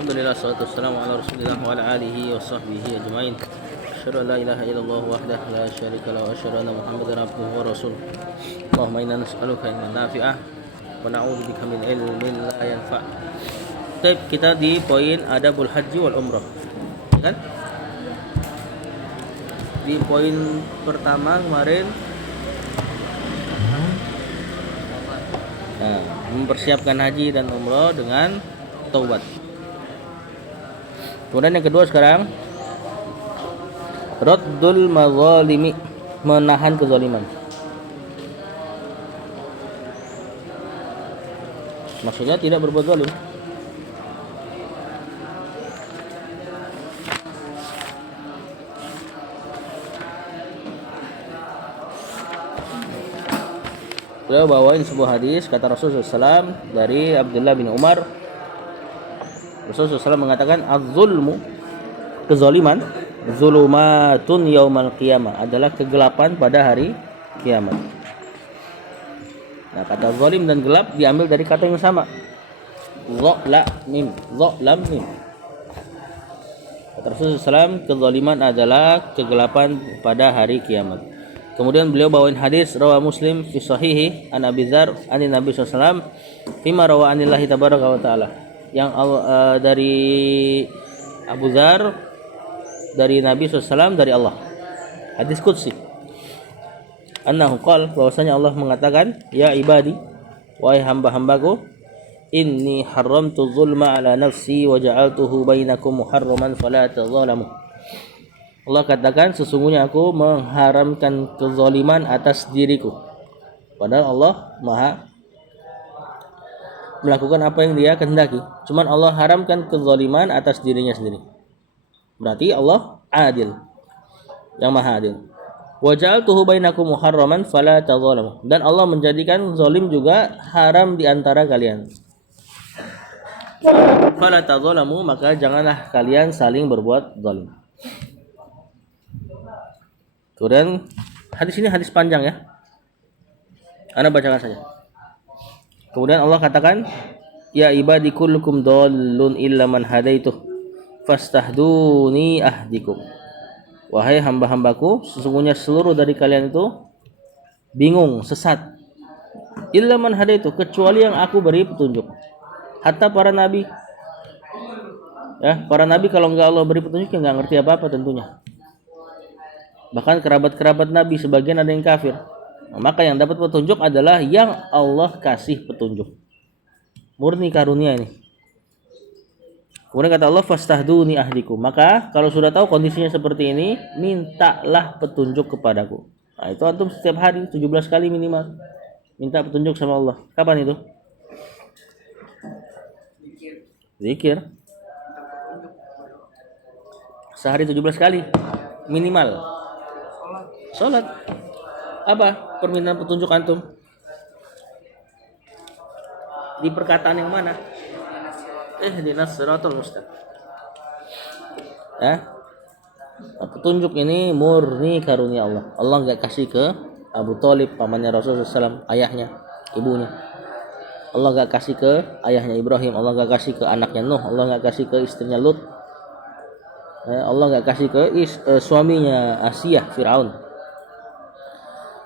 Alhamdulillah, salatu wassalamu ala rasulillah wa ala alihi wa sahbihi ajma'in. Asyhadu an la ilaha illallah wahdahu la syarika lahu wa asyhadu anna Muhammadan abduhu wa rasuluh. Allahumma inna nas'aluka ilman nafi'ah wa na'udzubika min ilmin la yanfa'. Baik, kita di poin adabul haji wal umrah. Kan? Di poin pertama kemarin mempersiapkan haji dan umrah dengan taubat. Kemudian yang kedua sekarang raddul mazalimi, menahan kezaliman. Maksudnya tidak berbuat zalim. Beliau bawain sebuah hadis, kata Rasulullah SAW dari Abdullah bin Umar. Rasulullah SAW mengatakan az-zulmu, kezaliman, zulumatun yaumal qiyamah, adalah kegelapan pada hari kiamat. Nah, kata zalim dan gelap diambil dari kata yang sama, zalam mim. Kata Rasulullah SAW, kezaliman adalah kegelapan pada hari kiamat. Kemudian beliau bawain hadis rawa Muslim fi sahihi an Abi Dzar an Nabi sallallahu alaihi wasallam fima rawa anillahi tabaraka wa taala, yang dari Abu Dzar dari Nabi SAW dari Allah, hadis qudsi, annahu qala, bahwasanya Allah mengatakan, ya ibadi, wahai hamba-hambaku, inni haramtu zulma ala nafsi wa ja'altuhu bainakum muharraman fala tadzalamu. Allah katakan, sesungguhnya aku mengharamkan kezaliman atas diriku. Padahal Allah Maha melakukan apa yang Dia kehendaki. Cuman Allah haramkan kezaliman atas dirinya sendiri. Berarti Allah adil, yang Maha adil. Wa ja'altuhu bainakum muharraman fala tadzalamu. Dan Allah menjadikan zalim juga haram di antara kalian. Fala tadzalamu, maka janganlah kalian saling berbuat zalim. Kemudian hadis ini hadis panjang ya, Anda bacakan saja. Kemudian Allah katakan, ya ibadi kullukum dhallun illa man hadaituh fastahduni ahdikum. Wahai hamba-hambaku, sesungguhnya seluruh dari kalian itu bingung, sesat. Illa man hadaituh, kecuali yang aku beri petunjuk. Hatta para nabi. Ya, para nabi kalau enggak Allah beri petunjuk, ya enggak ngerti apa-apa tentunya. Bahkan kerabat-kerabat Nabi sebagian ada yang kafir. Nah, maka yang dapat petunjuk adalah yang Allah kasih petunjuk. Murni karunia ini. Kemudian kata Allah, fastahduni ahdikum. Maka kalau sudah tahu kondisinya seperti ini, mintalah petunjuk kepadaku. Nah, itu antum setiap hari 17 kali minimal minta petunjuk sama Allah. Kapan itu? Zikir. Sehari 17 kali minimal. Salat. Apa permintaan petunjuk antum? Di perkataan yang mana? Ihdinas siratal mustaqim. Petunjuk ini murni karunia Allah. Allah enggak kasih ke Abu Thalib, pamannya Rasulullah SAW, ayahnya, ibunya. Allah enggak kasih ke ayahnya Ibrahim, Allah enggak kasih ke anaknya Nuh, Allah enggak kasih ke istrinya Lut. Allah enggak kasih ke suaminya Asiyah, Firaun.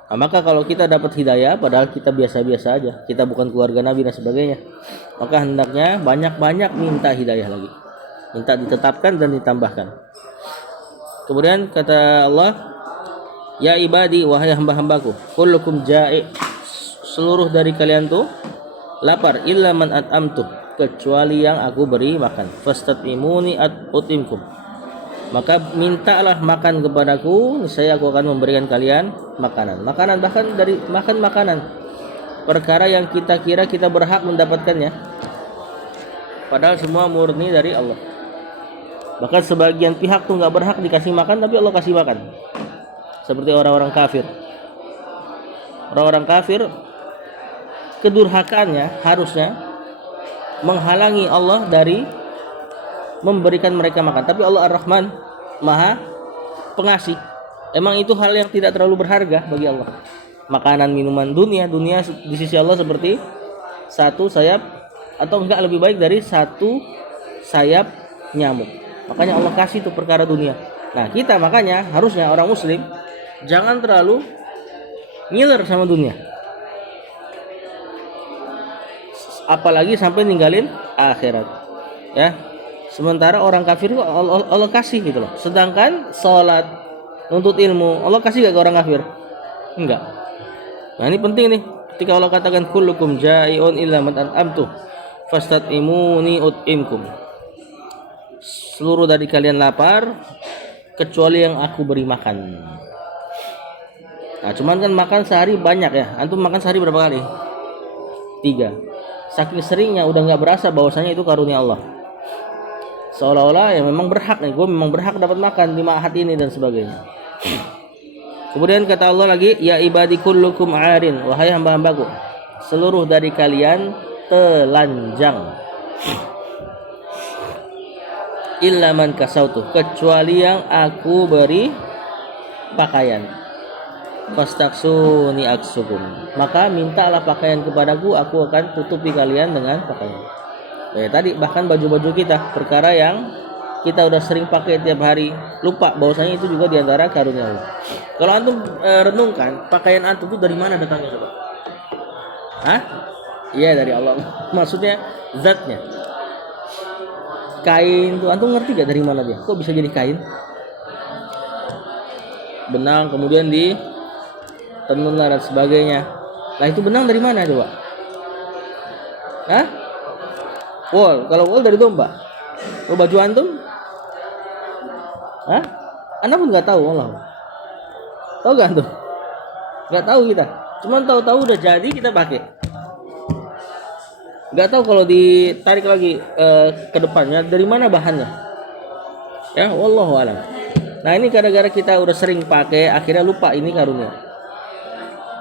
Nah, maka kalau kita dapat hidayah padahal kita biasa-biasa aja, kita bukan keluarga Nabi dan sebagainya, maka hendaknya banyak-banyak minta hidayah lagi, minta ditetapkan dan ditambahkan. Kemudian kata Allah, ya ibadi, wahai hamba-hambaku, kullukum ja'i, seluruh dari kalian tuh lapar, illa man at'amtu, kecuali yang aku beri makan. Fastat'imuni at'utimkum, maka mintalah makan kepadaku, niscaya aku akan memberikan kalian makanan. Makanan, bahkan dari makan makanan, perkara yang kita kira kita berhak mendapatkannya, padahal semua murni dari Allah. Bahkan sebagian pihak tuh nggak berhak dikasih makan, tapi Allah kasih makan. Seperti orang-orang kafir. Orang-orang kafir kedurhakaannya harusnya menghalangi Allah dari memberikan mereka makan, tapi Allah Ar-Rahman, Maha Pengasih. Emang itu hal yang tidak terlalu berharga bagi Allah. Makanan, minuman, dunia di sisi Allah seperti satu sayap, atau enggak lebih baik dari satu sayap nyamuk. Makanya Allah kasih itu perkara dunia. Nah, kita makanya harusnya orang muslim jangan terlalu ngiler sama dunia. Apalagi sampai ninggalin akhirat. Ya. Sementara orang kafir itu Allah kasih gitu loh. Sedangkan salat, nuntut ilmu, Allah kasih gak ke orang kafir? Enggak. Nah, ini penting nih. Ketika Allah katakan kullukum ja'iun illa man an'amtu fastat'imuni ut'imkum. Seluruh dari kalian lapar kecuali yang aku beri makan. Nah, cuman kan makan sehari banyak ya. Antum makan sehari berapa kali? 3. Saking seringnya udah nggak berasa bahwasanya itu karunia Allah. Seolah-olah ya memang berhak nih, gue memang berhak dapat makan di ma'had ini dan sebagainya. Kemudian kata Allah lagi, ya ibadi kullukum arin, wahai hamba-hambaku, seluruh dari kalian telanjang. Illa man kasautu, kecuali yang aku beri pakaian. Fastaksuni aksukum, maka mintalah pakaian kepadaku, aku akan tutupi kalian dengan pakaian. Tadi bahkan baju-baju kita, perkara yang kita udah sering pakai tiap hari, lupa bahwasanya itu juga diantara karunia Allah. Kalau antum renungkan, pakaian antum itu dari mana datangnya coba? Hah? Iya, dari Allah. Maksudnya zatnya. Kain tuh antum ngerti gak dari mana dia? Kok bisa jadi kain? Benang kemudian di tenun dan sebagainya. Nah, itu benang dari mana coba? Hah? Wool, kalau wool dari domba. Kalau baju antum? Hah? Anda pun nggak tahu Allah. Tahu nggak antum? Nggak tahu kita. Cuman tahu-tahu udah jadi kita pakai. Nggak tahu kalau ditarik lagi ke depannya dari mana bahannya. Ya, wallahu alam. Nah, ini gara-gara kita udah sering pakai, akhirnya lupa ini karunia.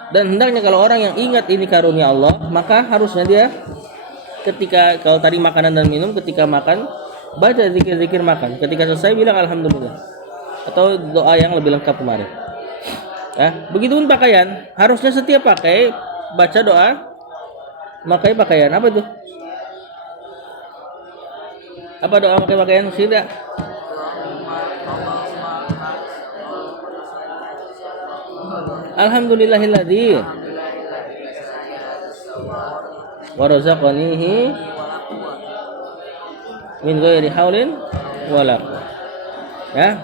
Dan hendaknya kalau orang yang ingat ini karunia Allah, maka harusnya dia ketika kalau tadi makanan dan minum, ketika makan baca zikir-zikir makan, ketika selesai bilang alhamdulillah atau doa yang lebih lengkap kemarin. Ya, begitupun pakaian, harusnya setiap pakai baca doa pakai pakaian. Apa itu? Apa doa pakai pakaian? Tidak. Alhamdulillahilladzi wa razaqanihi min ghairi haulin wala. Ya.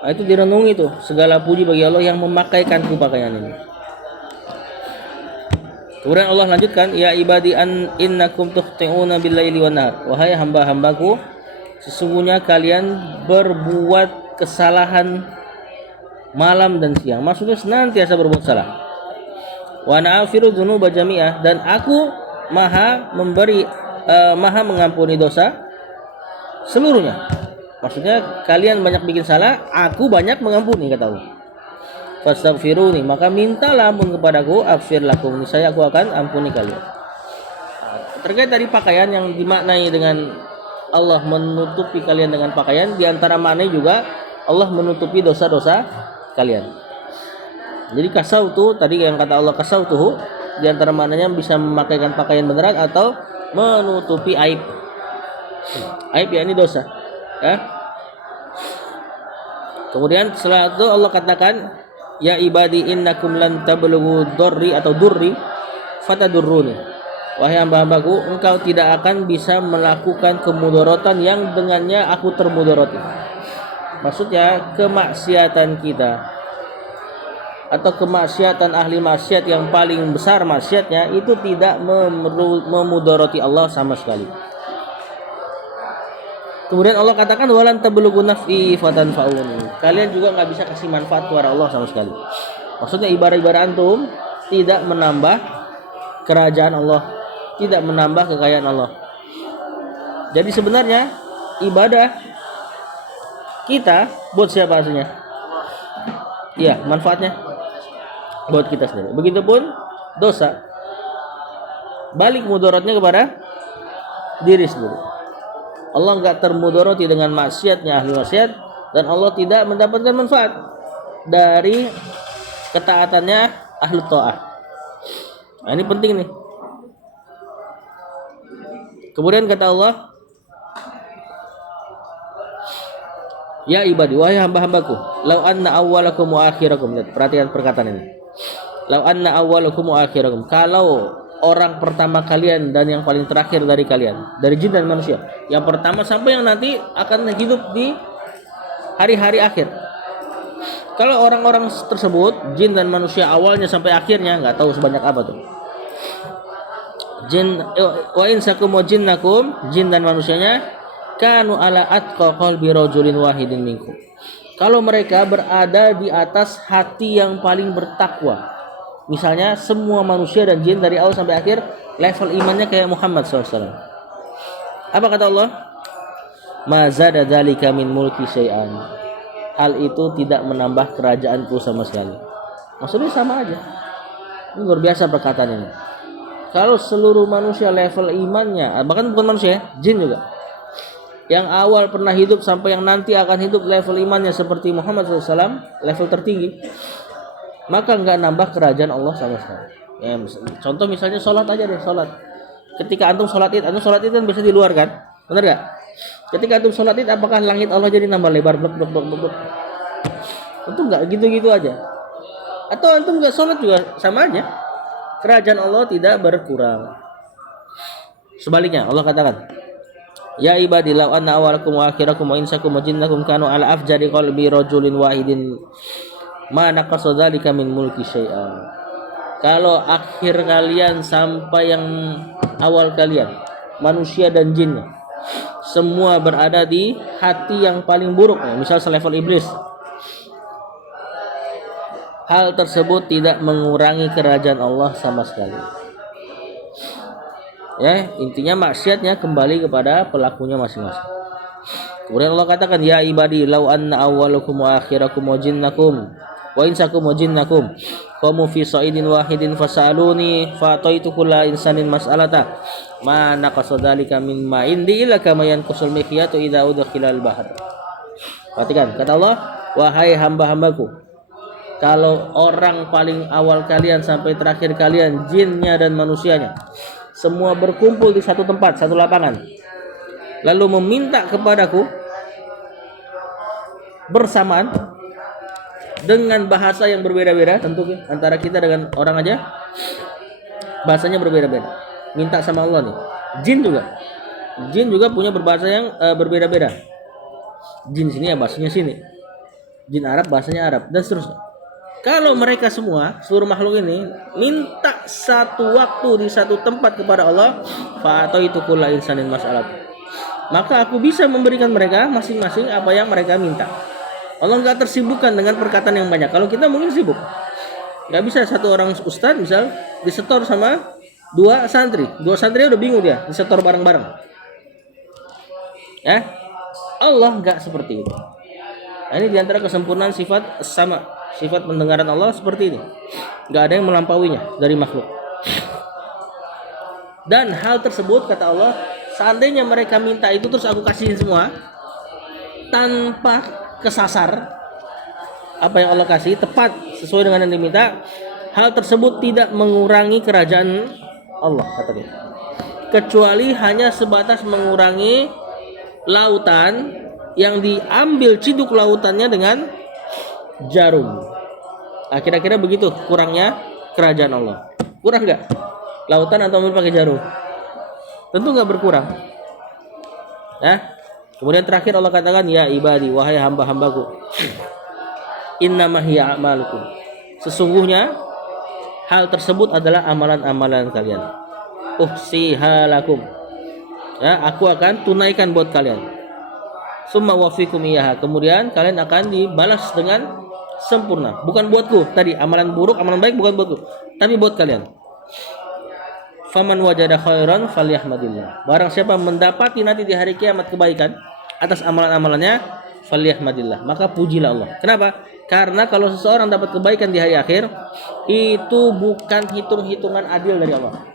Nah, itu direnungi tuh, segala puji bagi Allah yang memakaikanku pakaian ini. Kemudian Allah lanjutkan, ya ibadi an innakum tukhti'una bil-laili wan-nahar. Wahai hamba-hambaku, sesungguhnya kalian berbuat kesalahan malam dan siang. Maksudnya senantiasa berbuat salah. Wa na'afiru dzunuba jami'ah, dan aku maha mengampuni dosa seluruhnya. Maksudnya kalian banyak bikin salah, aku banyak mengampuni, kata Allah. Fastaghfiruni, maka mintalah ampun kepadaku, aghfir lakum, niscaya aku akan ampuni kalian. Terkait dari pakaian yang dimaknai dengan Allah menutupi kalian dengan pakaian, di antara makna juga Allah menutupi dosa-dosa kalian. Jadi kasautu tadi yang kata Allah kasautuhu, di antara maknanya bisa memakaikan pakaian beneran atau menutupi aib. Aib yakni dosa. Ya. Kemudian setelah itu Allah katakan, ya ibadi innakum lan tablughu durri atau durri fatadurruni. Wahai hamba-hambaku, engkau tidak akan bisa melakukan kemudaratan yang dengannya aku termudarati. Maksudnya kemaksiatan kita atau kemaksiatan ahli maksiat yang paling besar maksiatnya itu tidak memudarati Allah sama sekali. Kemudian Allah katakan walan tablughu naf'i fatanfa'uni. Kalian juga nggak bisa kasih manfaat kepada Allah sama sekali. Maksudnya ibarat-ibarat antum tidak menambah kerajaan Allah, tidak menambah kekayaan Allah. Jadi sebenarnya ibadah kita buat siapa aslinya? Iya, manfaatnya buat kita sendiri. Begitupun dosa, balik mudaratnya kepada diri sendiri. Allah enggak termudarati dengan maksiatnya ahli maksiat, dan Allah tidak mendapatkan manfaat dari ketaatannya ahli ta'ah. Nah, ini penting nih. Kemudian kata Allah, Ya ibadi, wahai hamba-hambaku, lau anna awwalakum wa akhirakum. Lihat, perhatikan perkataan ini. Lau anna awwalakum wa akhirakum. Kalau orang pertama kalian dan yang paling terakhir dari kalian, dari jin dan manusia, yang pertama sampai yang nanti akan hidup di hari-hari akhir. Kalau orang-orang tersebut, jin dan manusia awalnya sampai akhirnya, nggak tahu sebanyak apa tuh. Jin wa insakum wa jinnakum, jin dan manusianya, kanu ala atqa qalbi rajulin wahidin minkum. Kalau mereka berada di atas hati yang paling bertakwa. Misalnya semua manusia dan jin dari awal sampai akhir level imannya kayak Muhammad SAW. Apa kata Allah? Ma zada dzalika min mulki syai'an. Hal itu tidak menambah kerajaanku sama sekali. Maksudnya sama aja. Ini luar biasa perkataan ini. Kalau seluruh manusia level imannya, bahkan bukan manusia, jin juga, yang awal pernah hidup sampai yang nanti akan hidup level imannya seperti Muhammad SAW, level tertinggi, maka nggak nambah kerajaan Allah sama sekali. Ya, contoh misalnya sholat aja deh, sholat. Ketika antum sholat id kan bisa di luar kan, benar nggak? Ketika antum sholat id, apakah langit Allah jadi nambah lebar, blok. Tentu nggak, gitu-gitu aja. Atau antum nggak sholat juga sama aja, kerajaan Allah tidak berkurang. Sebaliknya Allah katakan, ya ibadi law anna awalakum wa akhirakum wa insakum wa jinnakum kanu ala afjari qalbi rajulin wahidin ma naqasa dzalika min mulki syai'an. Kalau akhir kalian sampai yang awal kalian, manusia dan jinnya, semua berada di hati yang paling buruk, misal selevel iblis, hal tersebut tidak mengurangi kerajaan Allah sama sekali. Ya, intinya maksiatnya kembali kepada pelakunya masing-masing. Kemudian Allah katakan, ya ibadi law anna awwalakum wa akhirakum wa jinnakum wa insakum wa jinnakum qamu fi sa'idin wahidin fasaluni fa ataitu kulla insanin mas'alata ma naqasa dzalika min ma indi illa kama yanqusul mikhyatu idza udkhilal bahr. Perhatikan kata Allah, wahai hamba-hambaku, kalau orang paling awal kalian sampai terakhir kalian, jinnya dan manusianya, semua berkumpul di satu tempat, satu lapangan, lalu meminta kepadaku bersamaan dengan bahasa yang berbeda-beda, tentu antara kita dengan orang aja bahasanya berbeda-beda. Minta sama Allah nih. Jin juga punya berbahasa yang berbeda-beda. Jin sini ya bahasanya sini. Jin Arab bahasanya Arab dan seterusnya. Kalau mereka semua, seluruh makhluk ini minta satu waktu di satu tempat kepada Allah, fa ataitu kulla insanin mas'alat, maka aku bisa memberikan mereka masing-masing apa yang mereka minta. Allah nggak tersibukkan dengan perkataan yang banyak. Kalau kita mungkin sibuk, nggak bisa satu orang ustadz misal disetor sama dua santri udah bingung dia disetor bareng-bareng. Ya, Allah nggak seperti itu. Nah, ini diantara kesempurnaan sifat sama, sifat pendengaran Allah seperti ini. Nggak ada yang melampauinya dari makhluk. Dan hal tersebut kata Allah, seandainya mereka minta itu terus aku kasihin semua tanpa kesasar, apa yang Allah kasih tepat sesuai dengan yang diminta, hal tersebut tidak mengurangi kerajaan Allah kata dia, kecuali hanya sebatas mengurangi lautan yang diambil ciduk lautannya dengan jarum. Kira-kira begitu kurangnya kerajaan Allah. Kurang nggak lautan atau ambil pakai jarum? Tentu nggak berkurang. Kemudian terakhir Allah katakan, ya ibadi, wahai hamba-hambaku, innama hiya a'malukum, sesungguhnya hal tersebut adalah amalan-amalan kalian. Uhsiha lakum, ya, aku akan tunaikan buat kalian. Summa wafikum iyaha, kemudian kalian akan dibalas dengan sempurna. Bukan buatku tadi, amalan buruk, amalan baik bukan buatku, tapi buat kalian. Faman wajada khairan falyahmadillah, barang siapa mendapati nanti di hari kiamat kebaikan atas amalan-amalannya, falyahmadillah, maka pujilah Allah. Kenapa? Karena kalau seseorang dapat kebaikan di hari akhir, itu bukan hitung-hitungan adil dari Allah,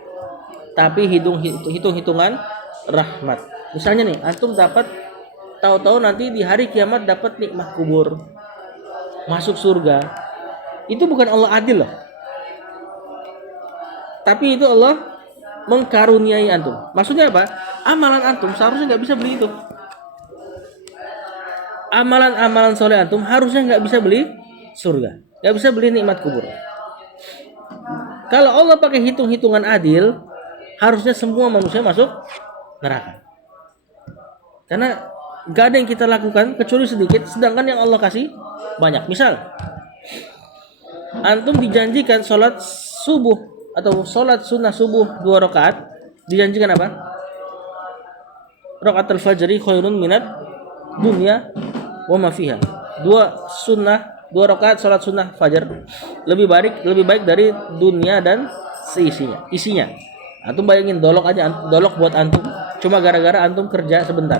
tapi hitung-hitungan rahmat. Misalnya nih, antum dapat, tahu-tahu nanti di hari kiamat dapat nikmat kubur, masuk surga. Itu bukan Allah adil loh, tapi itu Allah mengkaruniai antum. Maksudnya apa? Amalan antum seharusnya nggak bisa beli itu. amalan-amalan soleh antum harusnya nggak bisa beli surga, nggak bisa beli nikmat kubur. Kalau Allah pakai hitung-hitungan adil, harusnya semua manusia masuk neraka. Karena nggak ada yang kita lakukan kecuali sedikit, sedangkan yang Allah kasih banyak. Misal, antum dijanjikan sholat subuh atau sholat sunnah subuh 2 rakaat, dijanjikan apa? Rakaatul fajri khairun minat dunya wa ma fiha. 2 rakaat sholat sunnah fajar lebih baik dari dunia dan isinya. Antum bayangin, dolok buat antum cuma gara-gara antum kerja sebentar.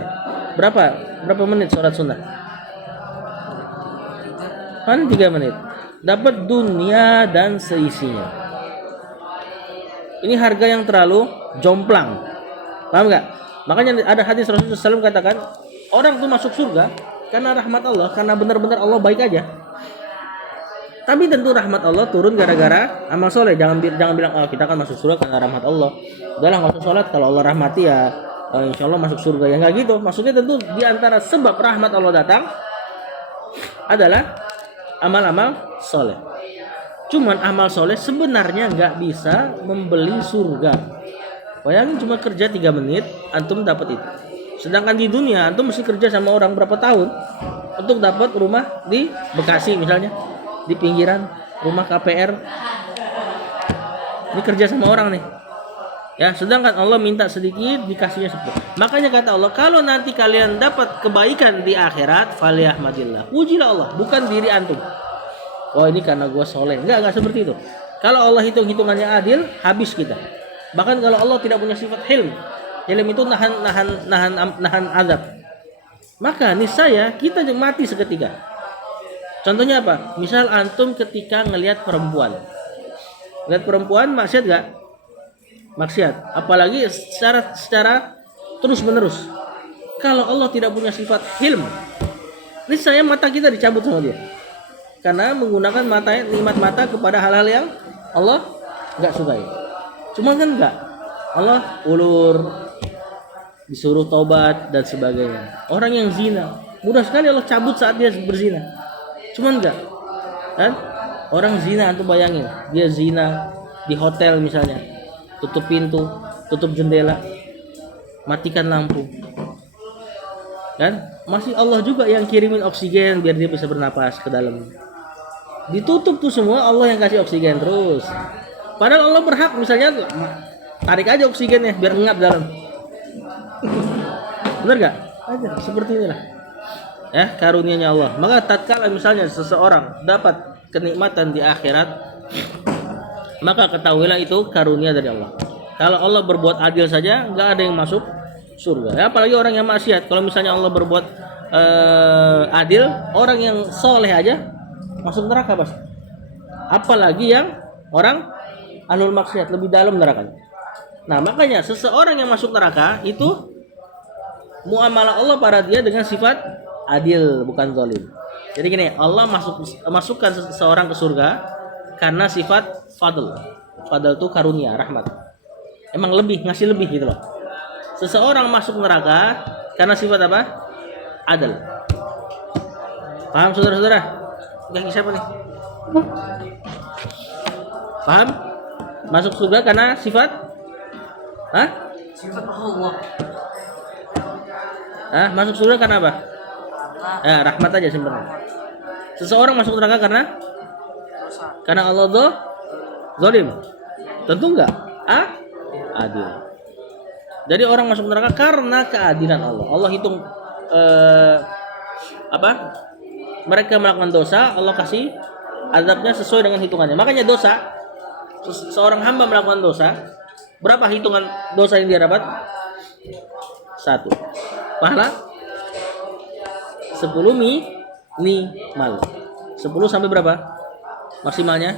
Berapa menit sholat sunnah? Kan 3 menit. Dapat dunia dan seisinya. Ini harga yang terlalu jomplang. Paham nggak? Makanya ada hadis Rasulullah SAW katakan, orang itu masuk surga karena rahmat Allah, karena benar-benar Allah baik aja. Tapi tentu rahmat Allah turun gara-gara amal soleh. Jangan bilang kita kan masuk surga karena rahmat Allah. Udahlah nggak usah sholat, kalau Allah rahmati ya insya Allah masuk surga. Ya nggak gitu. Maksudnya tentu diantara sebab rahmat Allah datang adalah amal-amal soleh. Cuman amal soleh sebenarnya nggak bisa membeli surga. Bayangin cuma kerja 3 menit, antum dapat itu. Sedangkan di dunia antum mesti kerja sama orang berapa tahun untuk dapat rumah di Bekasi misalnya, di pinggiran, rumah KPR. Ini kerja sama orang nih. Ya, sedangkan Allah minta sedikit dikasihnya 10. Makanya kata Allah, kalau nanti kalian dapat kebaikan di akhirat, faliyahmadillah. Pujilah Allah, bukan diri antum. Oh ini karena gue soleh. Enggak seperti itu. Kalau Allah hitung-hitungannya adil, habis kita. Bahkan kalau Allah tidak punya sifat hilm itu nahan azab, maka niscaya kita mati seketika. Contohnya apa? Misal antum ketika ngelihat perempuan. Lihat perempuan maksiat gak? Maksiat. Apalagi secara terus-menerus. Kalau Allah tidak punya sifat hilm, niscaya mata kita dicabut sama dia. Karena menggunakan nikmat mata kepada hal-hal yang Allah gak sukai. Cuma kan enggak. Allah ulur, disuruh tobat dan sebagainya. Orang yang zina, mudah sekali Allah cabut saat dia berzina. Cuman enggak. Kan? Orang zina antum bayangin, dia zina di hotel misalnya. Tutup pintu, tutup jendela, matikan lampu. Kan? Masih Allah juga yang kirimin oksigen biar dia bisa bernapas ke dalam. Ditutup tuh semua, Allah yang kasih oksigen terus. Padahal Allah berhak misalnya tarik aja oksigennya biar ngap dalam. Benar gak? Aja seperti inilah. Ya, karunia-Nya Allah. Maka tatkala misalnya seseorang dapat kenikmatan di akhirat, maka ketahuilah itu karunia dari Allah. Kalau Allah berbuat adil saja, nggak ada yang masuk surga. Ya, apalagi orang yang maksiat. Kalau misalnya Allah berbuat adil, orang yang soleh aja masuk neraka pasti. Apalagi yang orang ahlul maksiat, lebih dalam nerakanya. Nah makanya seseorang yang masuk neraka itu muamalah Allah pada dia dengan sifat adil, bukan zalim. Jadi gini, Allah masukkan seseorang ke surga karena sifat fadl. Fadl itu karunia, rahmat. Emang ngasih lebih gitu loh. Seseorang masuk neraka karena sifat apa? Adil. Paham saudara-saudara? Kaki siapa nih? Paham? Masuk surga karena sifat? Sifat Allah. Masuk surga karena apa? Rahmat aja sebenarnya. Seseorang masuk neraka karena? Karena Allah zalim. Tentu enggak. Adil. Jadi orang masuk neraka karena keadilan Allah. Allah hitung mereka melakukan dosa, Allah kasih azabnya sesuai dengan hitungannya. Makanya dosa, seorang hamba melakukan dosa, berapa hitungan dosa yang dia dapat? 1. Pahala 10 minimal. 10 sampai berapa? Maksimalnya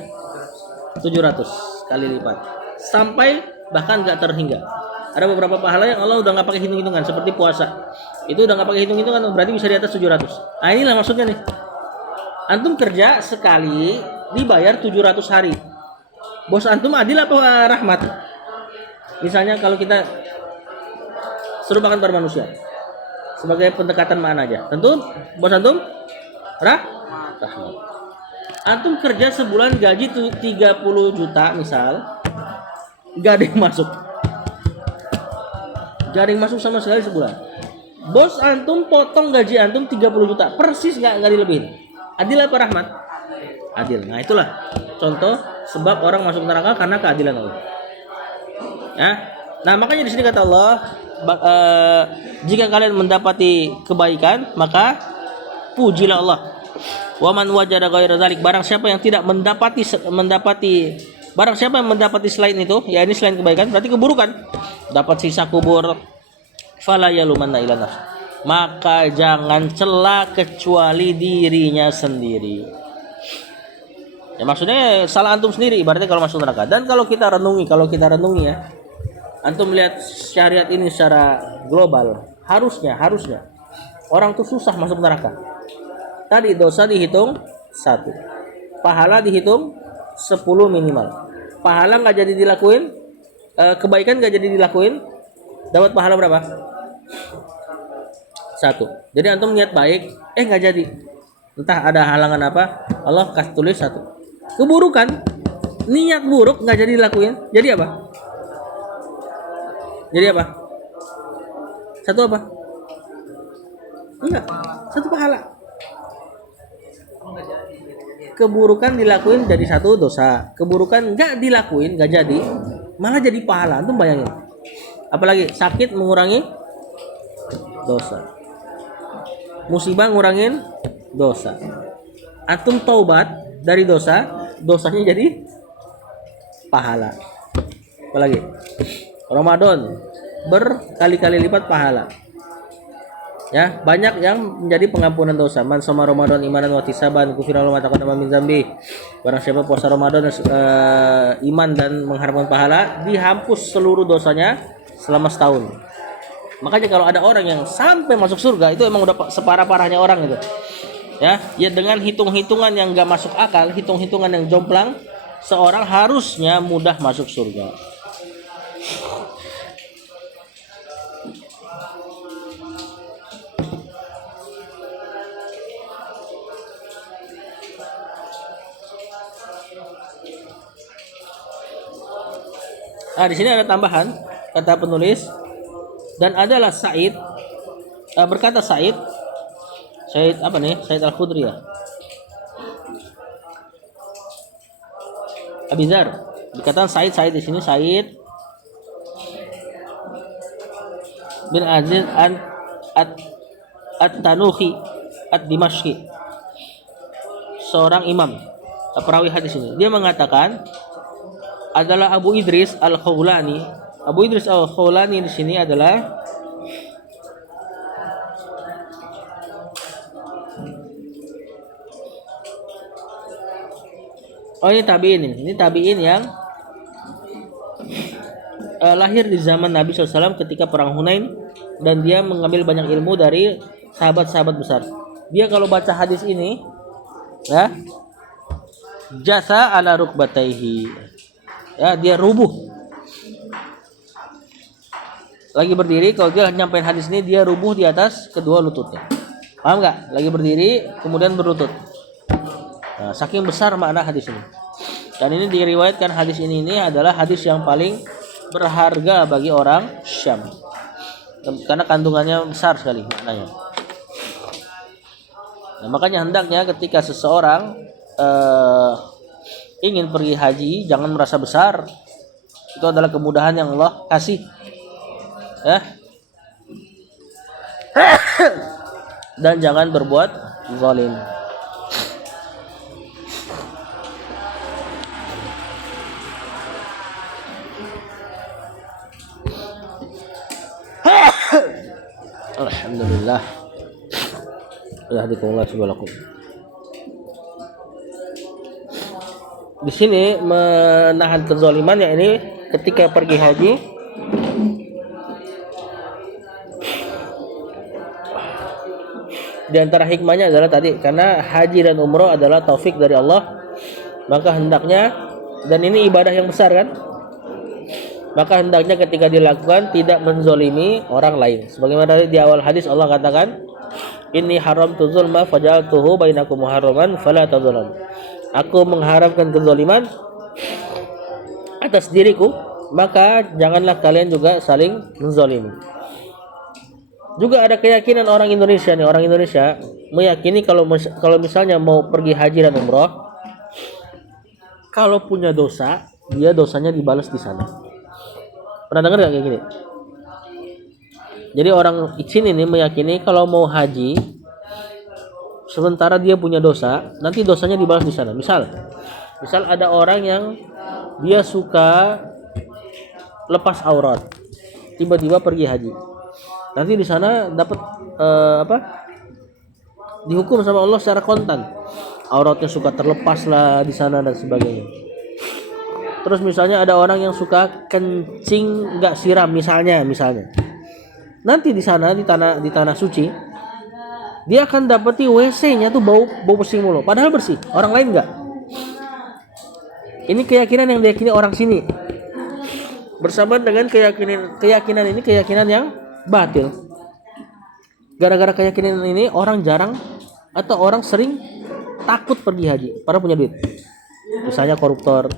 700 kali lipat. Sampai bahkan enggak terhingga. Ada beberapa pahala yang Allah udah enggak pakai hitung-hitungan, seperti puasa. Itu udah enggak pakai hitung-hitungan, berarti bisa di atas 700. Nah, inilah maksudnya nih. Antum kerja sekali dibayar 700 hari. Bos antum adil apa rahmat? Misalnya kalau kita suruh makan per manusia, sebagai pendekatan makna aja. Tentu bos antum rahmat. Antum kerja sebulan gaji 30 juta misal, gak ada yang masuk. Gak ada yang masuk sama sekali sebulan. Bos antum potong gaji antum 30 juta, persis gak dilebihin. Adil apa rahmat? Adil. Nah itulah contoh sebab orang masuk neraka karena keadilan Allah. Ya. Nah makanya di sini kata Allah, jika kalian mendapati kebaikan maka pujilah Allah. Wa man wajada ghaira dzalik, barang siapa yang tidak mendapati barang siapa yang mendapati selain itu, ya ini selain kebaikan berarti keburukan, dapat sisa kubur, fala yalumanna ila nafs, maka jangan cela kecuali dirinya sendiri. Ya maksudnya salah antum sendiri ibaratnya kalau masuk neraka. Dan kalau kita renungi ya, antum lihat syariat ini secara global, harusnya orang tuh susah masuk neraka. Tadi dosa dihitung 1, pahala dihitung 10 minimal. Pahala nggak jadi dilakuin, kebaikan nggak jadi dilakuin, dapat pahala berapa? 1. Jadi antum niat baik, nggak jadi. Entah ada halangan apa, Allah kasih tulis 1. Keburukan, niat buruk nggak jadi dilakuin, jadi apa? Jadi apa? 1 apa? Enggak, 1 pahala. Keburukan dilakuin jadi 1 dosa, keburukan nggak dilakuin nggak jadi, malah jadi pahala. Antum bayangin, apalagi sakit mengurangi dosa, musibah ngurangin dosa, antum taubat dari dosanya jadi pahala. Apalagi Ramadan berkali-kali lipat pahala. Ya, banyak yang menjadi pengampunan dosa. Man shoma Ramadan imanan wa ihtisaban ghufira lahu ma taqaddama min dzambi. Barang siapa puasa Ramadan iman dan mengharapkan pahala, dihapus seluruh dosanya selama setahun. Makanya kalau ada orang yang sampai masuk surga, itu emang udah separah-parahnya orang itu. Ya dengan hitung-hitungan yang enggak masuk akal, hitung-hitungan yang jomplang, seorang harusnya mudah masuk surga. Nah, di sini ada tambahan kata penulis, dan adalah Said berkata Said apa nih? Said Al-Khudri ya. Abizar dikatakan Said di sini Said bin Aziz At-Tanuhi Ad-Dimashqi, seorang imam perawi hadis ini. Dia mengatakan adalah Abu Idris Al-Khawlani. Abu Idris Al-Khawlani di sini adalah ini tabi'in. Ini tabi'in yang lahir di zaman Nabi SAW ketika perang Hunain, dan dia mengambil banyak ilmu dari sahabat-sahabat besar. Dia kalau baca hadis ini, ya, jasa ala rukbataihi, ya, dia rubuh. Lagi berdiri, kalau dia nyampein hadis ini, dia rubuh di atas kedua lututnya. Paham nggak? Lagi berdiri, kemudian berlutut. Nah, saking besar makna hadis ini. Dan ini diriwayatkan hadis ini adalah hadis yang paling berharga bagi orang Syam, karena kandungannya besar sekali maknanya. Nah, makanya hendaknya ketika seseorang ingin pergi haji, jangan merasa besar. Itu adalah kemudahan yang Allah kasih, ya. Dan jangan berbuat zalim. Alhamdulillah. Yahdikumullah subhanahu. Di sini menahan kezaliman, ya, ini ketika pergi haji. Di antara hikmahnya adalah tadi, karena haji dan umroh adalah taufik dari Allah, maka hendaknya, dan ini ibadah yang besar kan, maka hendaknya ketika dilakukan tidak menzolimi orang lain. Sebagaimana di awal hadis Allah katakan, inni haramtu zulma faja'altuhu bainakum muharraman fala tadzalamu. Aku mengharamkan kezaliman atas diriku, maka janganlah kalian juga saling menzalimi. Juga ada keyakinan orang Indonesia nih, orang Indonesia meyakini kalau misalnya mau pergi haji dan umroh, kalau punya dosa, dia dosanya dibalas di sana. Pernah dengar nggak kayak gini? Jadi orang sini nih meyakini kalau mau haji, sementara dia punya dosa, nanti dosanya dibalas di sana. Misal ada orang yang dia suka lepas aurat, tiba-tiba pergi haji. Nanti di sana dapat dihukum sama Allah secara kontan. Auratnya suka terlepas lah di sana dan sebagainya. Terus misalnya ada orang yang suka kencing nggak siram misalnya. Nanti di sana di tanah suci dia akan dapati WC-nya tuh bau pesing mulu. Padahal bersih, orang lain nggak. Ini keyakinan yang diyakini orang sini. Bersamaan dengan keyakinan ini keyakinan yang batil. Gara-gara keyakinan ini orang jarang atau orang sering takut pergi haji. Padahal punya duit. Misalnya koruptor,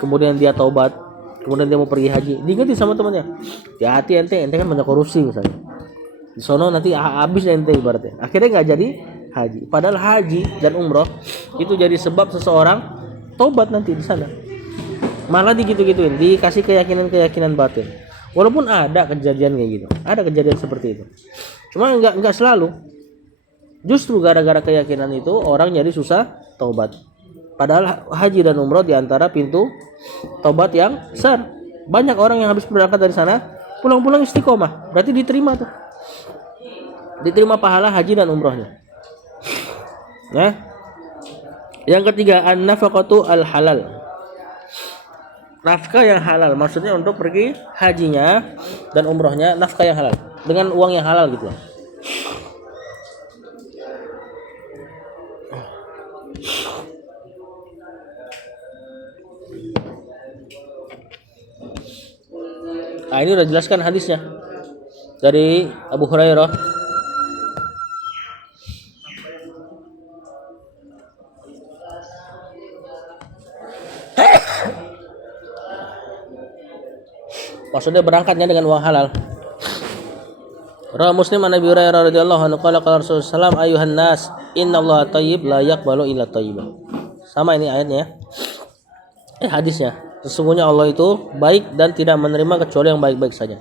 kemudian dia taubat, kemudian dia mau pergi haji, diingetin sama temannya, hati-hati ente kan banyak korupsi misalnya. Di sono nanti habis ente ibaratnya. Akhirnya nggak jadi haji. Padahal haji dan umroh itu jadi sebab seseorang taubat nanti di sana. Malah digitu-gituin, dikasih keyakinan batin. Walaupun ada kejadian kayak gitu, ada kejadian seperti itu. Cuma nggak selalu. Justru gara-gara keyakinan itu orang jadi susah taubat. Padahal haji dan umroh diantara pintu taubat yang besar. Banyak orang yang habis berangkat dari sana pulang-pulang istiqomah, berarti diterima tuh. Diterima pahala haji dan umrohnya. Nah, yang ketiga an-nafaqatu al-halal. Nafkah yang halal, maksudnya untuk pergi hajinya dan umrohnya nafkah yang halal dengan uang yang halal gitu. Nah, ini udah jelaskan hadisnya dari Abu Hurairah. Maksudnya berangkatnya dengan uang halal. Rawi Muslim an Abi Hurairah radhiyallahu anhu qala qala Rasulullah sallallahu ayuhan nas innallaha thayyib la yaqbalu illa thayyiban. Sama ini ayatnya. Hadisnya. Sesungguhnya Allah itu baik dan tidak menerima kecuali yang baik-baik saja.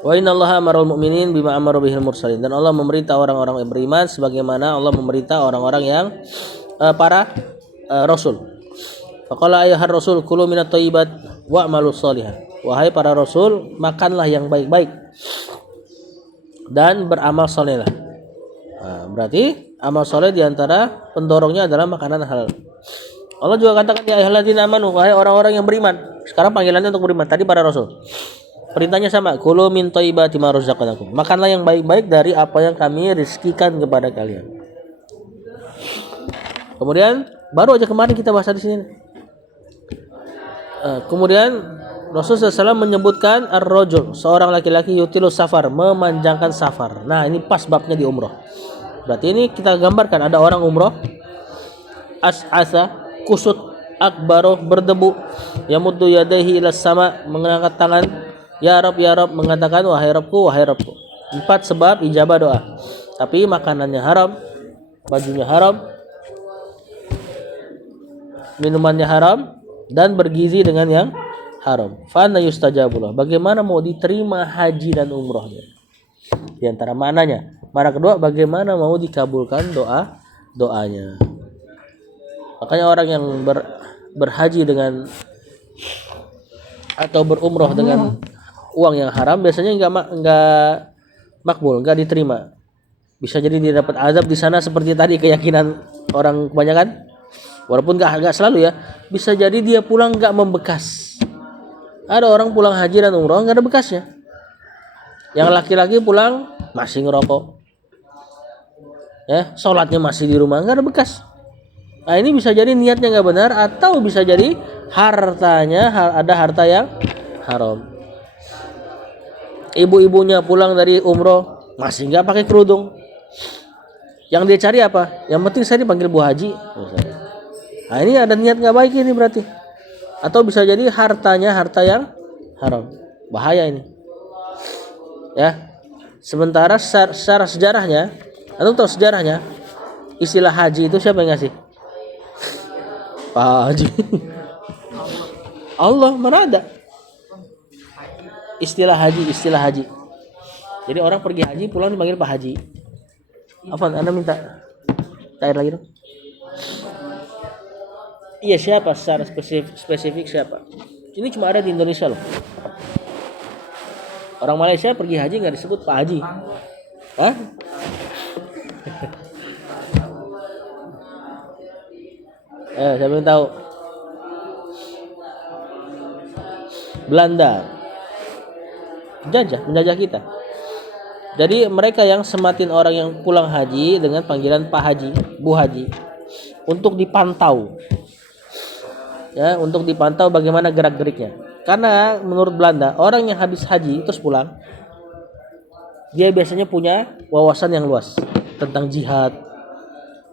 Wa innallaha amarul mu'minin bima amara bihil mursalin. Dan Allah memerintah orang-orang yang beriman sebagaimana Allah memerintah orang-orang yang para rasul. Faqala ayyuhar rasul kulu minat thayyibat wa'malus shalihan. Wahai para rasul, makanlah yang baik-baik dan beramal salehlah. Nah, berarti amal saleh diantara pendorongnya adalah makanan halal. Allah juga katakan ya ayyuhalladzina amanu, wahai orang-orang yang beriman. Sekarang panggilannya untuk beriman, tadi para rasul. Perintahnya sama, kulu min thayyibati ma razaqnakum. Makanlah yang baik-baik dari apa yang kami rizkikan kepada kalian. Kemudian baru aja kemarin kita bahas di sini. Kemudian Rasulullah SAW menyebutkan ar-rajul, seorang laki-laki yutilu safar, memanjangkan safar. Nah, ini pas babnya di umroh. Berarti ini kita gambarkan ada orang umroh as'asa, kusut, akbaroh, berdebu, yamuddu yadaihi ila sama, mengangkat tangan, ya Rabb, mengatakan wahai Rabbku, wahai Rabbku. 4 sebab ijabah doa. Tapi makanannya haram, bajunya haram, minumannya haram, dan bergizi dengan yang haram. Fa anna yustajabullah. Bagaimana mau diterima haji dan umrohnya? Di antara maknanya. Mana kedua, bagaimana mau dikabulkan doanya? Makanya orang yang berhaji dengan atau berumroh dengan uang yang haram biasanya enggak makbul, enggak diterima. Bisa jadi dia dapat azab di sana seperti tadi keyakinan orang kebanyakan. Walaupun enggak selalu ya. Bisa jadi dia pulang enggak membekas. Ada orang pulang haji dan umroh enggak ada bekasnya. Yang laki-laki pulang masih ngerokok. Ya, sholatnya masih di rumah enggak ada bekas. Nah, ini bisa jadi niatnya enggak benar atau bisa jadi hartanya ada harta yang haram. Ibu-ibunya pulang dari umroh masih nggak pakai kerudung. Yang dia cari apa? Yang penting saya dipanggil Bu Haji. Nah ini ada niat nggak baik ini berarti. Atau bisa jadi hartanya harta yang haram. Bahaya ini. Ya. Sementara secara sejarahnya, atau tahu sejarahnya, istilah haji itu siapa yang ngasih? Pak Haji. Allah, mana ada istilah haji. Jadi orang pergi haji pulang dipanggil Pak Haji. Apa Anda minta air lagi dong? Iya, siapa secara spesifik siapa? Ini cuma ada di Indonesia loh. Orang Malaysia pergi haji nggak disebut Pak Haji. Hah? Siapa yang tahu? Belanda menjajah kita. Jadi mereka yang sematin orang yang pulang haji dengan panggilan Pak Haji, Bu Haji, untuk dipantau. Ya, untuk dipantau bagaimana gerak-geriknya. Karena menurut Belanda, orang yang habis haji terus pulang, dia biasanya punya wawasan yang luas tentang jihad,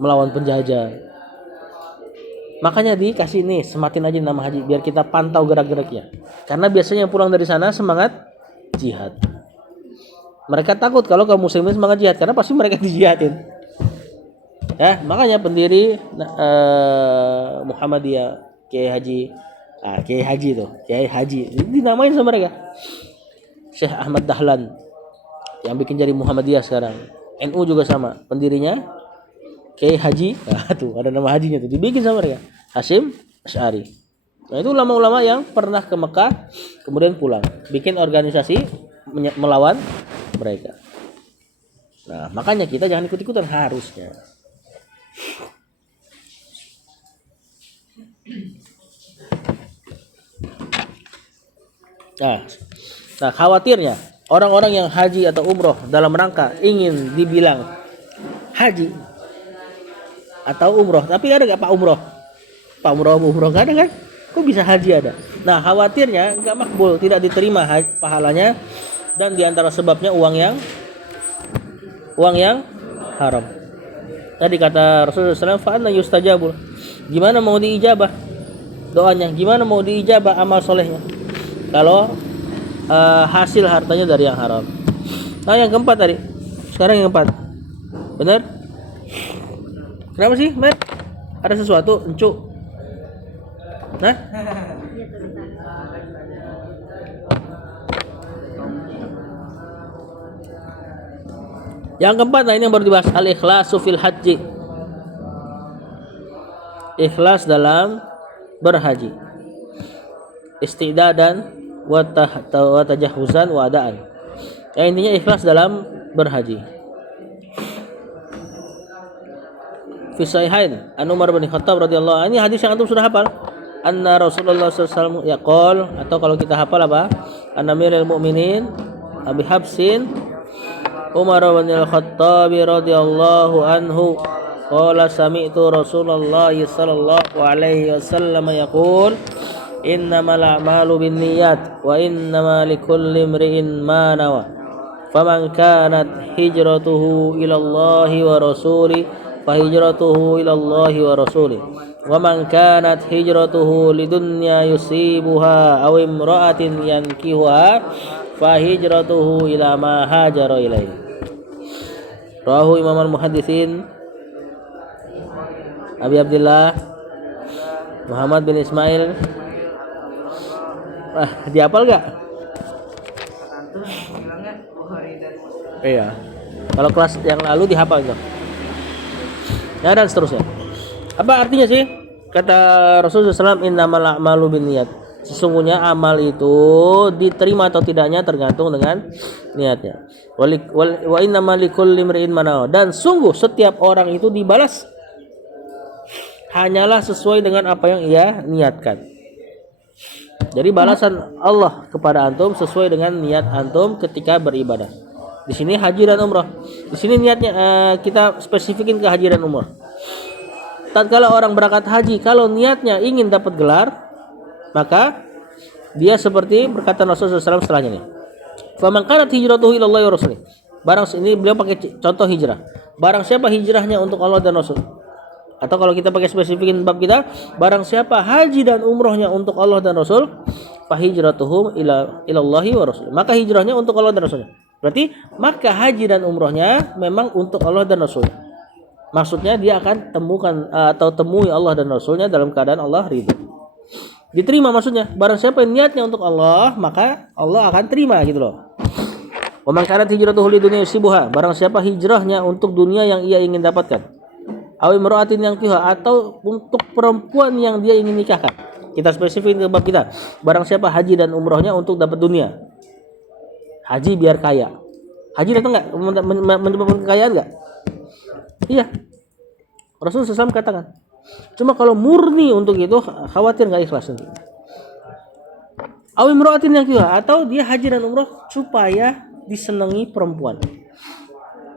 melawan penjajah. Makanya dikasih nih, sematin aja nama haji biar kita pantau gerak-geriknya. Karena biasanya yang pulang dari sana semangat jihad. Mereka takut kalau kaum muslimin semangat jihad karena pasti mereka dijihadin. Ya, makanya pendiri Muhammadiyah Kiai Haji dinamain sama mereka. Syekh Ahmad Dahlan yang bikin jadi Muhammadiyah sekarang. NU juga sama, pendirinya Kiai Haji. Nah, tuh ada nama hajinya tuh dibikin sama mereka. Hasyim Asy'ari. Nah, itu ulama-ulama yang pernah ke Mekah kemudian pulang, bikin organisasi melawan mereka. Nah, makanya kita jangan ikut-ikutan harusnya. Nah, khawatirnya orang-orang yang haji atau umroh dalam rangka ingin dibilang haji atau umroh, tapi ada nggak Pak umroh? Pak umroh nggak ada kan? Kok bisa haji ada? Nah, khawatirnya nggak makbul, tidak diterima pahalanya, dan diantara sebabnya uang yang haram. Tadi kata Rasulullah SAW, fa'anna yustajabul. Gimana mau diijabah doanya? Gimana mau diijabah amal solehnya? Kalau hasil hartanya dari yang haram. Nah, yang keempat tadi. Sekarang yang keempat. Benar? Kenapa sih, Matt? Ada sesuatu, Encu? Nah? Yang keempat, nah ini yang baru dibahas, al-ikhlasu fil haji. Ikhlas dalam berhaji. Istidadan wa tajahuzan wa adaan. Ya, intinya ikhlas dalam berhaji. Fi sahihain an Umar bin Khattab radhiyallahu anhu, ini hadis yang antum sudah hafal. Anna Rasulullah sallallahu alaihi wasallam yaqul, atau kalau kita hafal apa? An-Amirul Mukminin Abi Habsin Umar bin Al-Khattab radhiyallahu anhu qala sami'tu Rasulullah sallallahu alaihi wasallam yaqul innamal a'malu binniyat wa innamal likulli imri'in ma nawa faman kanat hijratuhu ila Allah wa rasuli fa hijratuhu ila Allah wa rasuli wa man kanat hijratuhu lidunya yusibuha aw imra'atin yankihuha fa hijratuhu ila ma hajara ilaihi. Rawahu Imam al-Muhaddisin Abi Abdullah Muhammad bin Ismail. Dihafal gak? Iya. Kalau kelas yang lalu dihafal itu. Ya, dan seterusnya. Apa artinya sih? Kata Rasulullah SAW, innamal a'malu binniyat. Sesungguhnya amal itu diterima atau tidaknya tergantung dengan niatnya. Wa innamal likulli imri'in ma nawa. Dan sungguh setiap orang itu dibalas hanyalah sesuai dengan apa yang ia niatkan. Jadi balasan Allah kepada antum sesuai dengan niat antum ketika beribadah. Di sini haji dan umrah. Di sini niatnya kita spesifikin ke haji dan umrah. Tatkala orang berangkat haji, kalau niatnya ingin dapat gelar, maka dia seperti perkataan Rasulullah SAW setelahnya nih. Faman kanat hijratuhu ila Allah wa rasulih. Barang ini beliau pakai contoh hijrah. Barang siapa hijrahnya untuk Allah dan Rasul. Atau kalau kita pakai spesifikin bab kita, barang siapa haji dan umrohnya untuk Allah dan Rasul, fa hijratuhum ila ilallahi wa rasul. Maka hijrahnya untuk Allah dan Rasulnya. Berarti maka haji dan umrohnya memang untuk Allah dan Rasulnya. Maksudnya dia akan temukan atau temui Allah dan Rasulnya dalam keadaan Allah ridho. Diterima maksudnya. Barang siapa yang niatnya untuk Allah, maka Allah akan terima gitu loh. Wa man kanat hijratuhu lidunya yusibuha. Barang siapa hijrahnya untuk dunia yang ia ingin dapatkan. Aw imra'atin yang kiha, atau untuk perempuan yang dia ingin nikahkan. Kita spesifikin ke bab kita. Barang siapa haji dan umrohnya untuk dapat dunia. Haji biar kaya. Haji datang enggak menyebabkan kekayaan enggak? Iya. Rasulullah SAW katakan. Cuma kalau murni untuk itu khawatir enggak ikhlas nanti. Aw imra'atin yang kiha, atau dia haji dan umroh supaya disenangi perempuan.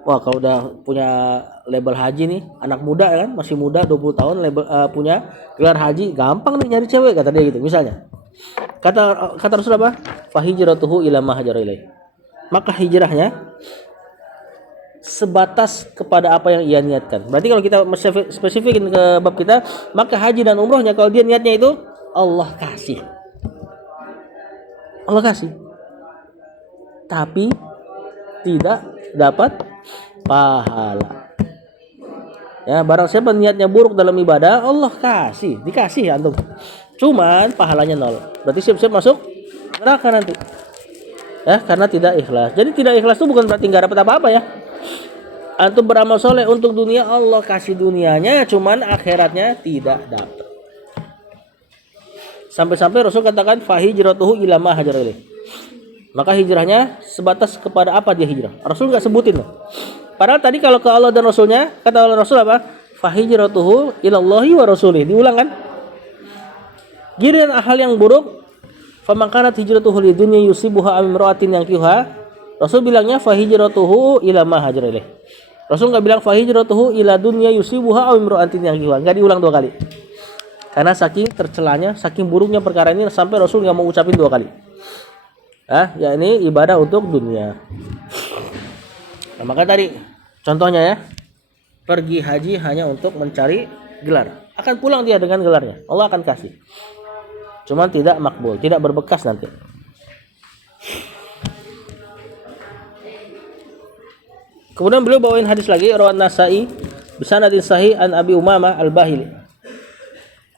Wah, kalau udah punya label haji nih, anak muda kan, masih muda 20 tahun label punya gelar haji, gampang nih nyari cewek kata dia gitu misalnya. Kata Rasulullah apa? Fa hijratuhu ila ma hajara ilaih. Maka hijrahnya sebatas kepada apa yang ia niatkan. Berarti kalau kita spesifikin ke bab kita, maka haji dan umrohnya kalau dia niatnya itu Allah kasih. Allah kasih. Tapi tidak dapat pahala. Ya, barang siapa niatnya buruk dalam ibadah, Allah dikasih antum. Cuman pahalanya nol. Berarti siap-siap masuk neraka nanti. Ya, karena tidak ikhlas. Jadi tidak ikhlas itu bukan berarti enggak dapat apa-apa ya. Antum beramal soleh untuk dunia, Allah kasih dunianya, cuman akhiratnya tidak dapat. Sampai-sampai Rasul katakan fa hijratuhu ila ma hajara ilaih. Maka hijrahnya sebatas kepada apa dia hijrah. Rasul enggak sebutin loh. Padahal tadi kalau ke Allah dan Rasulnya, kata Allah Rasul apa? Fa hijratuhu ilallahi wa rasulih. Diulang kan? Giliran hal yang buruk, fa man kanat hijratuhu lidunya yusibuha am imra'atin yankiha. Rasul bilangnya fa hijratuhu ila ma hajara ilaih. Rasul enggak bilang fa hijratuhu ila dunya yusibuha am imra'atin yankiha. Enggak diulang 2 kali. Karena saking tercelanya, saking buruknya perkara ini sampai Rasul enggak mau ucapin 2 kali. Ya ini ibadah untuk dunia. Nah, maka tadi contohnya ya, pergi haji hanya untuk mencari gelar. Akan pulang dia dengan gelarnya. Allah akan kasih. Cuman tidak makbul, tidak berbekas nanti. Kemudian beliau bawain hadis lagi, rawat Nasa'i bisanadin sahih an Abi Umamah Al-Bahili.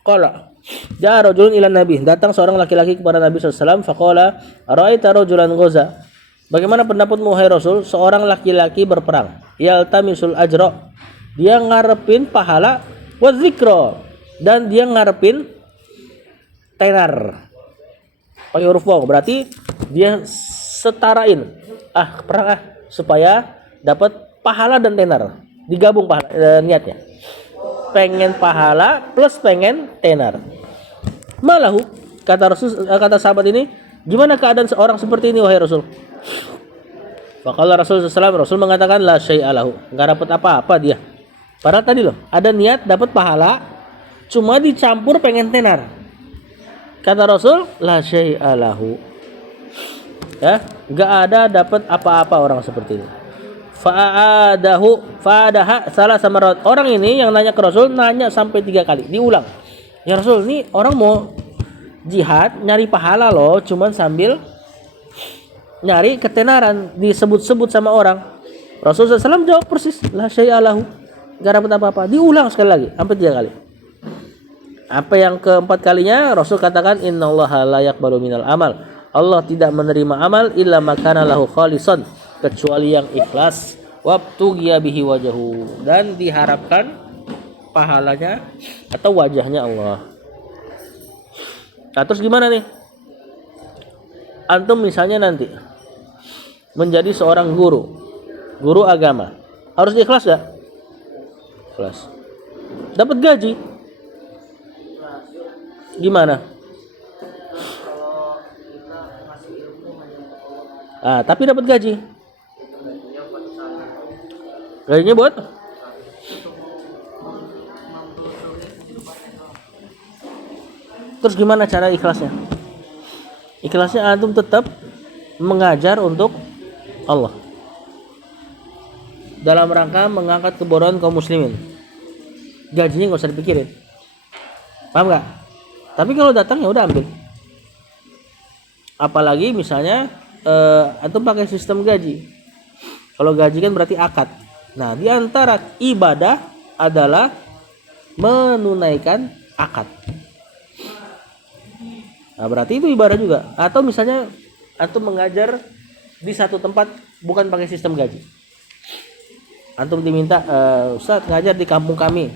Qala ja'a rajulun ila Nabi, datang seorang laki-laki kepada Nabi SAW. Faqala ara'aita rajulan ghaza. Bagaimana pendapatmu wahai Rasul, seorang laki-laki berperang, yaltamisul ajra, dia ngarepin pahala, wa dzikra, dan dia ngarepin tenar. Pakai huruf waw, berarti dia setarain perang supaya dapat pahala dan tenar. Digabung pahala niatnya. Pengen pahala plus pengen tenar. Malahu, kata sahabat ini, gimana keadaan seorang seperti ini wahai Rasul? Faqala Rasulullah SAW, Rasul mengatakan la syai'a lahu, enggak dapat apa-apa dia. Padahal tadi loh, ada niat dapat pahala, cuma dicampur pengen tenar. Kata Rasul, la syai'a lahu. Ya, enggak ada dapat apa-apa orang seperti ini. Fa'adaha salah sama orang ini yang nanya ke Rasul, nanya sampai 3 kali, diulang. Ya Rasul, ini orang mau jihad nyari pahala loh, cuman sambil nyari ketenaran, disebut-sebut sama orang. Rasulullah SAW jawab persis, la syai'a lahu, enggak dapat apa-apa. Diulang sekali lagi sampai 3 kali. Apa yang keempat kalinya Rasul katakan, innallaha la yaqbalu minal amal, Allah tidak menerima amal illa makana lahu khalisan, kecuali yang ikhlas, wabtughiya bihi wajhu, dan diharapkan pahalanya atau wajahnya Allah. Nah, terus gimana nih? Antum misalnya nanti menjadi seorang guru agama, harus ikhlas gak? Ikhlas. Dapat gaji gimana? Tapi dapat gaji. Gajinya buat Terus gimana cara ikhlasnya? Ikhlasnya antum tetap mengajar untuk Allah dalam rangka mengangkat kebodohan kaum muslimin. Gajinya nggak usah dipikirin, paham nggak? Tapi kalau datang ya udah ambil. Apalagi misalnya antum pakai sistem gaji. Kalau gaji kan berarti akad. Nah, di antara ibadah adalah menunaikan akad. Nah, berarti itu ibadah juga. Atau misalnya antum mengajar di satu tempat bukan pakai sistem gaji. Antum diminta, Ustaz ngajar di kampung kami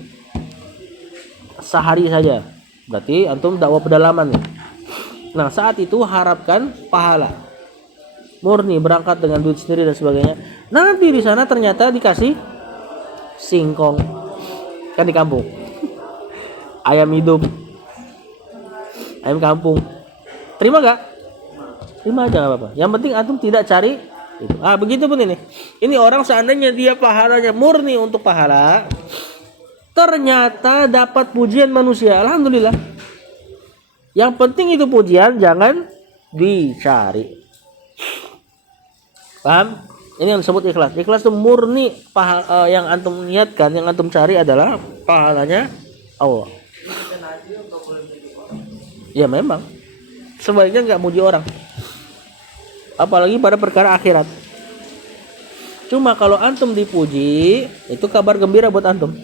sehari saja. Berarti antum dakwah pedalaman nih. Nah, saat itu harapkan pahala. Murni berangkat dengan duit sendiri dan sebagainya. Nanti di sana ternyata dikasih singkong. Kan di kampung. Ayam hidup. Ayam kampung. Terima gak? Terima aja gak apa-apa. Yang penting antum tidak cari itu. Begitu pun ini. Ini orang seandainya dia pahalanya murni untuk pahala, ternyata dapat pujian manusia. Alhamdulillah. Yang penting itu pujian, jangan dicari. Paham? Ini yang disebut ikhlas. Ikhlas itu murni yang antum niatkan, yang antum cari adalah pahalanya Allah. Ya memang. Sebaiknya nggak muji orang. Apalagi pada perkara akhirat. Cuma kalau antum dipuji, itu kabar gembira buat antum.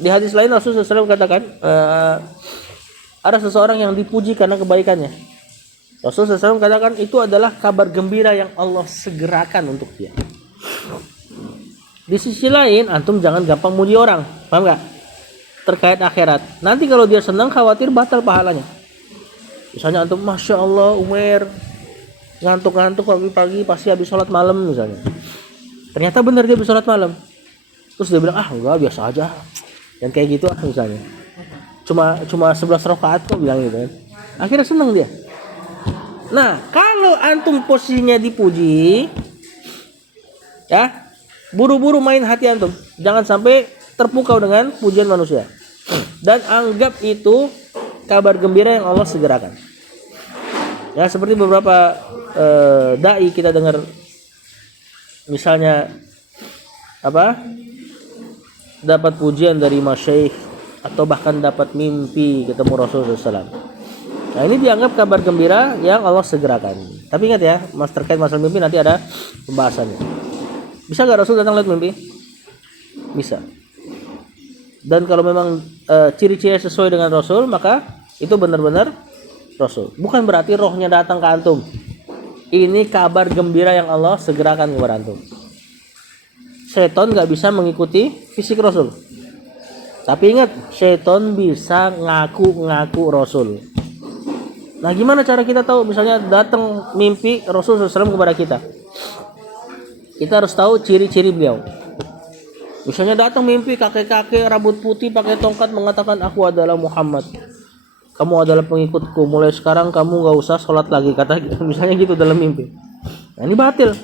Di hadis lain Rasulullah SAW katakan, ada seseorang yang dipuji karena kebaikannya. Rasulullah SAW katakan itu adalah kabar gembira yang Allah segerakan untuk dia. Di sisi lain, antum jangan gampang muji orang, paham nggak? Terkait akhirat. Nanti kalau dia senang, khawatir batal pahalanya. Misalnya antum, Masya Allah, Umar ngantuk-ngantuk pagi-pagi pasti habis sholat malam misalnya. Ternyata benar dia habis sholat malam. Terus dia bilang, enggak, biasa aja. Yang kayak gitu misalnya. Cuma 11 rakaat kok bilang gitu kan. Akhirnya senang dia. Nah, kalau antum posisinya dipuji, ya, buru-buru main hati antum. Jangan sampai terpukau dengan pujian manusia. Dan anggap itu kabar gembira yang Allah segerakan. Ya, seperti beberapa dai kita dengar, misalnya dapat pujian dari masyaikh atau bahkan dapat mimpi ketemu Rasulullah SAW. Nah, ini dianggap kabar gembira yang Allah segerakan. Tapi ingat ya, terkait masalah mimpi nanti ada pembahasannya. Bisa nggak Rasul datang lihat mimpi? Bisa. Dan kalau memang ciri-ciri sesuai dengan Rasul, maka itu benar-benar Rasul. Bukan berarti rohnya datang ke antum. Ini kabar gembira yang Allah segerakan kepada antum. Setan nggak bisa mengikuti fisik Rasul. Tapi ingat, setan bisa ngaku-ngaku Rasul. Nah, gimana cara kita tahu? Misalnya datang mimpi Rasul SAW kepada kita. Kita harus tahu ciri-ciri beliau. Misalnya datang mimpi kakek-kakek rambut putih pakai tongkat mengatakan, aku adalah Muhammad. Kamu adalah pengikutku. Mulai sekarang kamu gak usah sholat lagi. Kata misalnya gitu dalam mimpi. Nah, ini batil.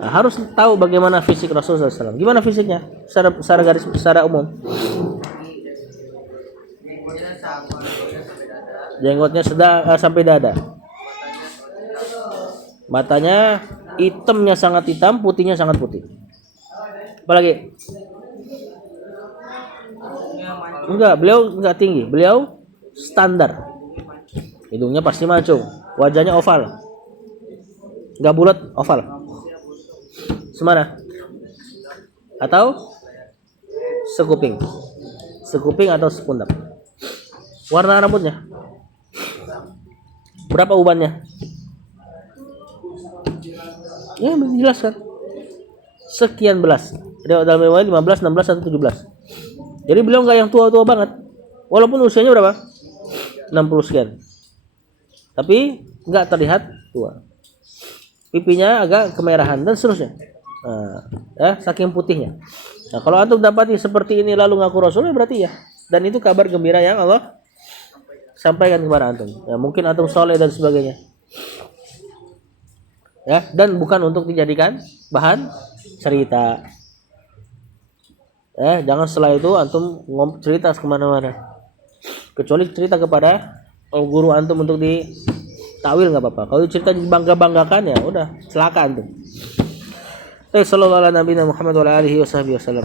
Nah, harus tahu bagaimana fisik Rasulullah SAW. Gimana fisiknya? Secara umum. Jenggotnya sampai dada. Matanya hitamnya sangat hitam, putihnya sangat putih. Apalagi? Enggak, beliau enggak tinggi. Beliau standar. Hidungnya pasti mancung. Wajahnya oval. Enggak bulat, oval. Semana? Atau sekuping? Sekuping atau sepundak? Warna rambutnya? Berapa ubannya? Ya, dijelaskan. Sekian belas. Dalam riwayat 15, 16 atau 17. Jadi beliau enggak yang tua-tua banget. Walaupun usianya berapa? 60 sekian. Tapi enggak terlihat tua. Pipinya agak kemerahan dan seterusnya. Nah, saking putihnya. Nah, kalau antum dapati seperti ini lalu ngaku Rasul, berarti ya. Dan itu kabar gembira yang Allah sampaikan kepada antum. Ya, mungkin antum soleh dan sebagainya. Ya, dan bukan untuk dijadikan bahan cerita. Jangan setelah itu antum cerita kemana-mana. Kecuali cerita kepada guru antum untuk ditakwil nggak apa-apa. Kalau cerita dibangga-banggakan ya udah silakan tuh. Sallallahu alaihi Muhammad wa alihi wasallam.